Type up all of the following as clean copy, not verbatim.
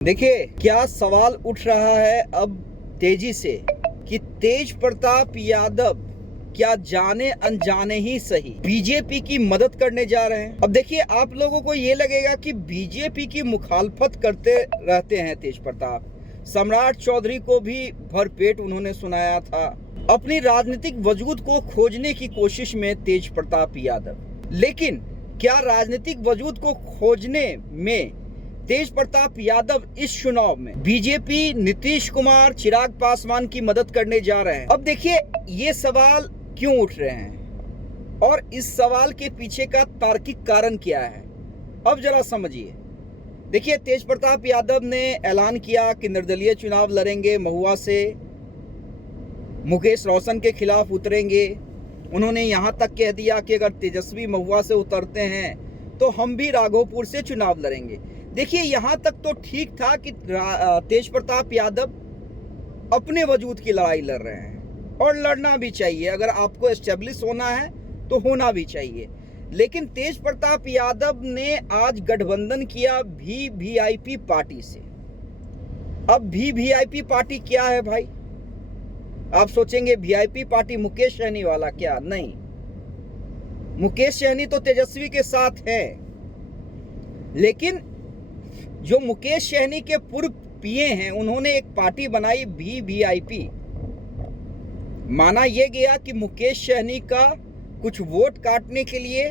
देखिए क्या सवाल उठ रहा है अब तेजी से कि तेज प्रताप यादव क्या जाने अनजाने ही सही बीजेपी की मदद करने जा रहे हैं। अब देखिए आप लोगों को ये लगेगा कि बीजेपी की मुखालफत करते रहते हैं तेज प्रताप। सम्राट चौधरी को भी भरपेट उन्होंने सुनाया था। अपनी राजनीतिक वजूद को खोजने की कोशिश में तेज प्रताप यादव, लेकिन क्या राजनीतिक वजूद को खोजने में तेज प्रताप यादव इस चुनाव में बीजेपी, नीतीश कुमार, चिराग पासवान की मदद करने जा रहे हैं? अब देखिए ये सवाल क्यों उठ रहे हैं और इस सवाल के पीछे का तार्किक कारण क्या है, अब जरा समझिए। देखिए तेज प्रताप यादव ने ऐलान किया कि निर्दलीय चुनाव लड़ेंगे, महुआ से मुकेश रोशन के खिलाफ उतरेंगे। उन्होंने यहां तक कह दिया कि अगर तेजस्वी महुआ से उतरते हैं तो हम भी राघोपुर से चुनाव लड़ेंगे। देखिए यहां तक तो ठीक था कि तेज प्रताप यादव अपने वजूद की लड़ाई लड़ रहे हैं और लड़ना भी चाहिए। अगर आपको एस्टेब्लिश होना है तो होना भी चाहिए। लेकिन तेज प्रताप यादव ने आज गठबंधन किया वीवीआईपी पार्टी से। अब वीवीआईपी पार्टी क्या है भाई? आप सोचेंगे वीआईपी पार्टी मुकेश सहनी वाला? क्या नहीं, मुकेश सहनी तो तेजस्वी के साथ है, लेकिन जो मुकेश सहनी के पूर्व पीए हैं उन्होंने एक पार्टी बनाई वीवीआईपी। माना यह गया कि मुकेश सहनी का कुछ वोट काटने के लिए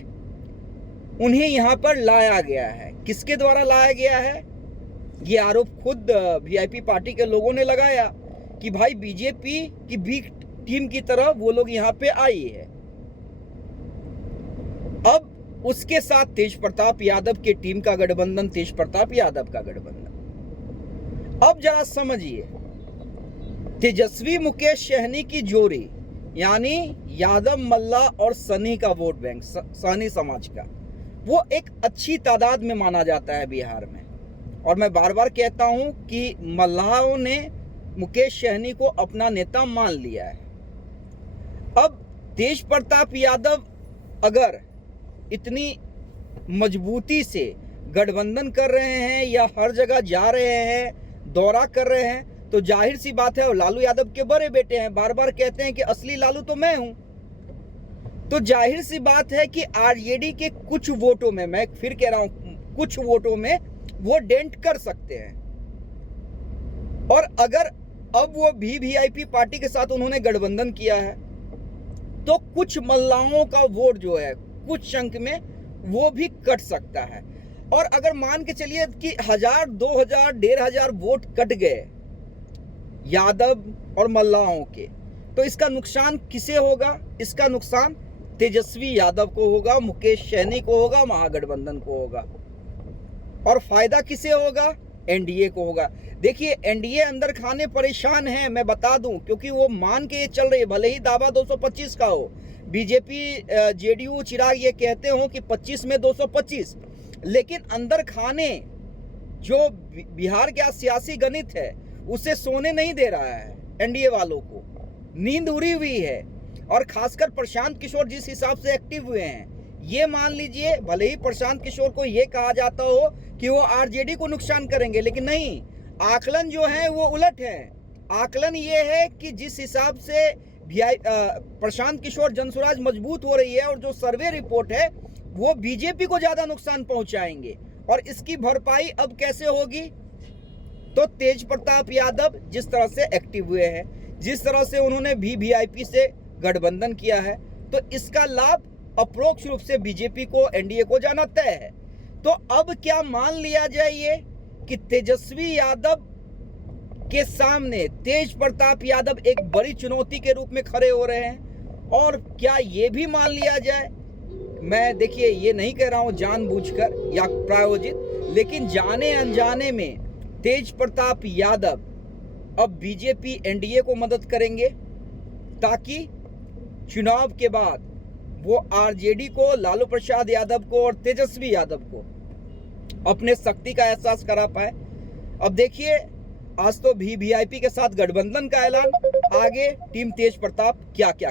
उन्हें यहां पर लाया गया है। किसके द्वारा लाया गया है? ये आरोप खुद वीआईपी पार्टी के लोगों ने लगाया कि भाई बीजेपी की बी टीम की तरह वो लोग यहां पे आई है। अब उसके साथ तेज प्रताप यादव की टीम का गठबंधन, तेज प्रताप यादव का गठबंधन। अब जरा समझिए, तेजस्वी मुकेश सहनी की जोड़ी यानी यादव मल्ला और सनी का वोट बैंक, सनी समाज का, वो एक अच्छी तादाद में माना जाता है बिहार में। और मैं बार बार कहता हूं कि मल्लाहों ने मुकेश सहनी को अपना नेता मान लिया है। अब तेज प्रताप यादव अगर इतनी मजबूती से गठबंधन कर रहे हैं या हर जगह जा रहे हैं, दौरा कर रहे हैं, तो जाहिर सी बात है, और लालू यादव के बड़े बेटे हैं, बार बार कहते हैं कि असली लालू तो मैं हूं, तो जाहिर सी बात है कि आरजेडी के कुछ वोटों में, मैं फिर कह रहा हूं कुछ वोटों में, वो डेंट कर सकते हैं। और अगर अब वो वीवीआईपी पार्टी के साथ उन्होंने गठबंधन किया है तो कुछ मल्लाहों का वोट जो है कुछ अंक में वो भी कट सकता है। और अगर मान के चलिए कि 1000, 2000, 1500 वोट कट गए यादव और मल्लाहों के, तो इसका नुकसान किसे होगा? इसका नुकसान तेजस्वी यादव को होगा, मुकेश सहनी को होगा, महागठबंधन को होगा। और फायदा किसे होगा? एनडीए को होगा। देखिए एनडीए अंदर खाने परेशान है, मैं बता दूं, क्योंकि वो मान के ये चल रही है, भले ही दावा 225 का हो, बीजेपी, जेडीयू, चिराग ये कहते हो कि 25 में 225, लेकिन अंदर खाने जो बिहार का सियासी गणित है उसे सोने नहीं दे रहा है। एनडीए वालों को नींद उड़ी हुई है। और खासकर प्रशांत किशोर जिस हिसाब से एक्टिव हुए हैं, ये मान लीजिए, भले ही प्रशांत किशोर को ये कहा जाता हो कि वो आरजेडी को नुकसान करेंगे, लेकिन नहीं, आकलन जो है वो उलट है। आकलन ये है कि जिस हिसाब से प्रशांत किशोर जनसुराज मजबूत हो रही है और जो सर्वे रिपोर्ट है वो बीजेपी को ज्यादा नुकसान पहुंचाएंगे। और इसकी भरपाई अब कैसे होगी? तो तेज प्रताप यादव जिस तरह से एक्टिव हुए हैं, जिस तरह से उन्होंने वीवीआईपी से गठबंधन किया है, तो इसका लाभ अप्रोक्ष रूप से बीजेपी को, एनडीए को जाना तय है। तो अब क्या मान लिया जाए ये कि तेजस्वी यादव के सामने तेज प्रताप यादव एक बड़ी चुनौती के रूप में खड़े हो रहे हैं? और क्या ये भी मान लिया जाए, मैं देखिए ये नहीं कह रहा हूं जानबूझकर या प्रायोजित, लेकिन जाने अनजाने में तेज प्रताप यादव अब बीजेपी, एनडीए को मदद करेंगे ताकि चुनाव के बाद वो आरजेडी को, लालू प्रसाद यादव को और तेजस्वी यादव को अपने शक्ति का एहसास करा पाए। अब देखिए आज तो वीवीआईपी के साथ गठबंधन का ऐलान, आगे टीम तेज प्रताप क्या क्या